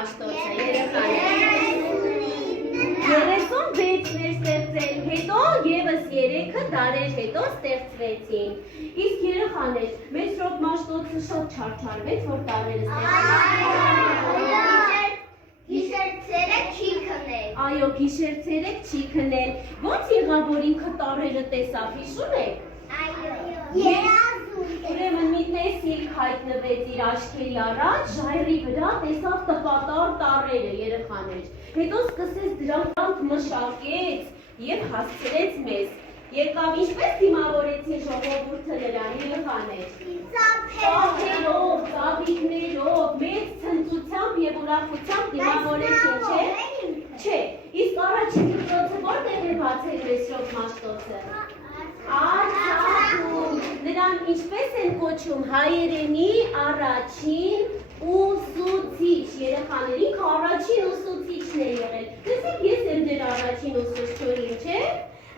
մաշտոցը, երեխաներ։ 36-ներ ստեղծել, հետո ևս 3-ը դարեր հետո ստեղծվեցին։ Իսկ երեխաներ, մետրոպ մաշտոցը շատ չարչարվեց, որ տարերը ստեղծվեցին։ Գիշեր-ցերեկ չի քնել։ Այո, գիշեր-ցերեկ չի քնել։ Ո՞նց եղավ, որ ինքը տարերը տեսավ, հիշում եք։ Այո։ Երազում։ Ուրեմն մի տեսիլք հայտնվեց իր աչքերի առաջ, ժայռի վրա տեսավ տպատար տարրերը, երեխաներ։ Հետո սկսեց դրանք մշակեց եւ հասցրեց մեզ։ Եկավ ինչպես դիմավորեցին ժողովուրդը նրան, երեխաներ։ Ծափերով, ծաղիկներով, մեծ ցնծությամբ եւ ուրախությամբ դիմավորեցին, չէ՞։ Չէ, իսկ առաջին դպրոցը որտեղ է բացել մետրոպ մաշտոցը։ Արցախում, նրան ինչպես են կոչում հայերենի առաջին ուսուցիչ, երեխաներ, ինքը առաջին ուսուցիչն է եղել։ Տեսեք, ես եմ ձեր առաջին ուսուցչուհին, չէ՞,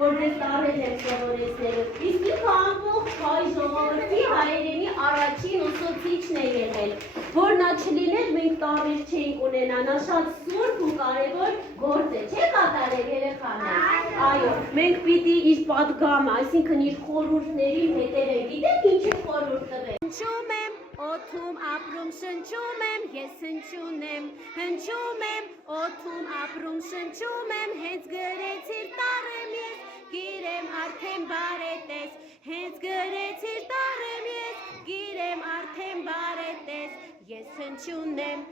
որ դες տարել եմ սովորեցնելու, իսկ ինքը ամբողջ հայ ժողովրդի հայերենի առաջին ուսուցիչն է եղել, որ նա չլիներ մենք տարեր չէինք ունենա, նա շատ սուրբ ու կարևոր գործ է, չէ՞ կատարել երեխաներ։ Այո, մենք պիտի իր պատգամը, այսինքն իր խորհուրդների հետևենք, գիտեք ինչ է խորհուրդ տվել։ Հնչում եմ, օդում ապրում շնչում եմ, ես հնչում եմ, օդում ապրում շնչում եմ, հենց գրեցիր տարեմ ես, գիրեմ արդեն բարետես, հենց գրեցիր տարեմ ես, գիրեմ արդեն բարետես, ես հնչում եմ,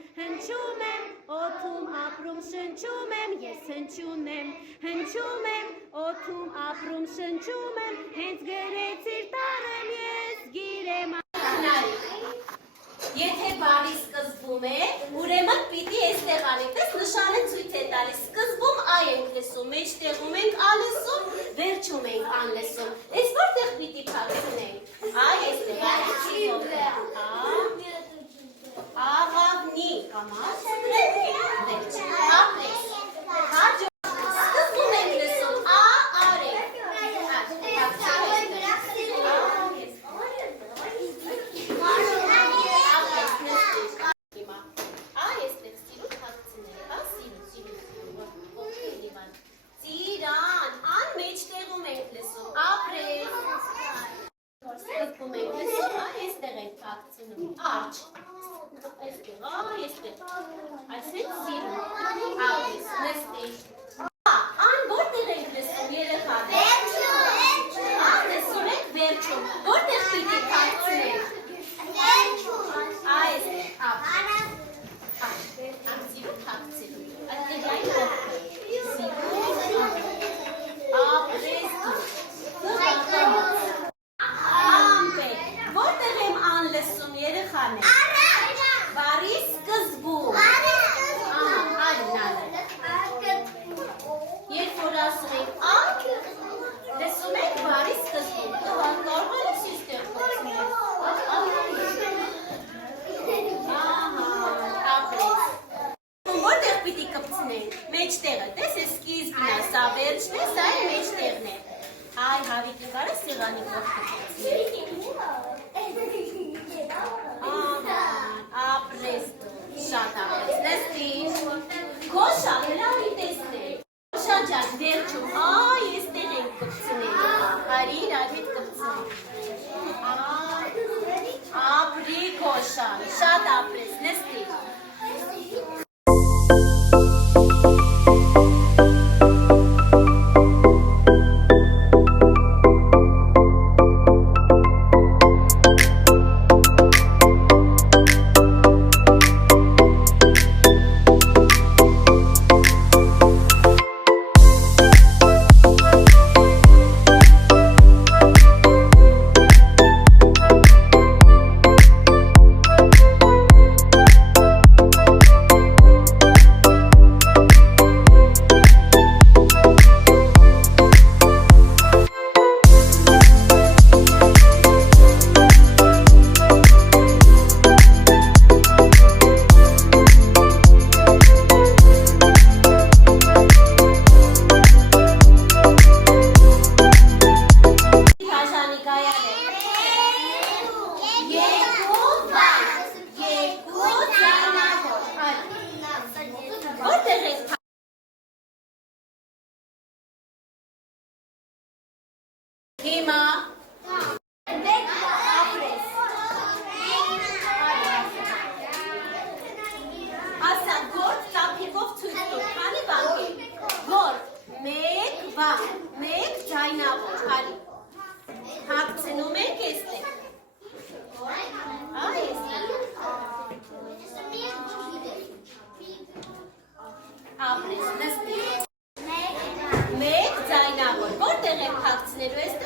օդում ապրում շնչում եմ, ես հնչում եմ, օդում ապրում շնչում եմ, հենց գրեցիր տարեմ ես, գիրեմ Եթե բարի սկզբում է, ուրեմն պիտի էստեղ անենք, տես նշանը ցույց է տալիս, սկզբում այ ենք լսում, մեջտեղում ենք ա լսում, վերջում ենք ան լսում, ես որտեղ պիտի փակցնենք, այ էստեղ, աղավնի, կամաց, վերջ, ապրես, սկզբում ենք լսում, ա արեք, Ծիրան, ան մեջտեղում ենք լսում, ապրես, սկզբում ենք լսում, այստեղ ենք փակցնում, արջ, այստեղ, այսպես սիրում, ապրես, նստիր, ան որտեղ ենք լսում, երեխաներ, ան լսում ենք վերջում, որտեղ պիտի փակցնենք, այստեղ, ապրես, սիրում փակցնում, այստեղ այն ապրես որտեղ եմ ան լսում երեխաներ, բարի սկզբում, երբ որ ասում ենք ան, լսում ենք բարի սկզբում, կարող ես իստեղ խոսնել, ապրես, որտեղ պիտի կպցնենք, մեջտեղը, տես է սկիզբն է, սա վերջն է, սա է մեջտեղն է, այ հավիքի բարը սեղանի կողքը ապրես շատ ապրես, նստիր, Գոշա, հրավի տեսներ, Գոշա ջան, վերջում, այ եստեղ ենք կպցնել, հարի իրար հետ կպցնել, ապրի Գոշա, շատ ապրես, նստիր, Հիմա ապրես։ Ասա գործ ծափիկով ցույց տուր, քանի բանկ է։ Գործ, մեկ բան, մեկ ձայնավոր, քանի։ Հագցնում ենք էստեղ։ Ապրես, նստի։ Մեկ ձայնավոր, որտեղ եք հագցնելու ես